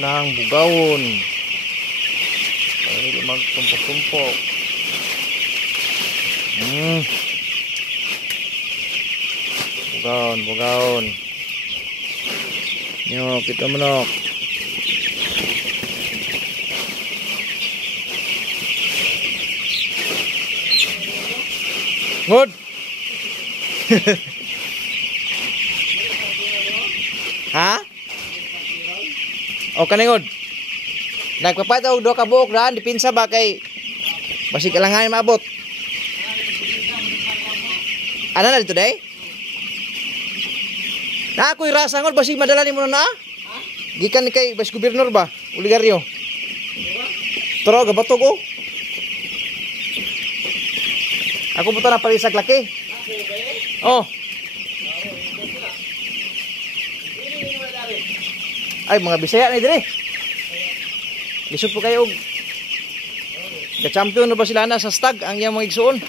lang bugawon. Para hindi magtumpok-tumpok. Bugawon. Nyok, kita manok. Good. Ha? O kaningod. Nagpapataw do ka buok daan dipinsa ba kay basig kalangan maabot. Ano na dito day? Na ako'y rasa ngod basig madala nimo na? Gikan ni kay bas gobernador ba? Oligaryo. Turo gabatog o. Ako buta na palisag laki. Oh. Ay mga Bisaya ni dire. Lisod po kayo. Ka-champion na ba sila na sa stag ang iyang mga igsuon?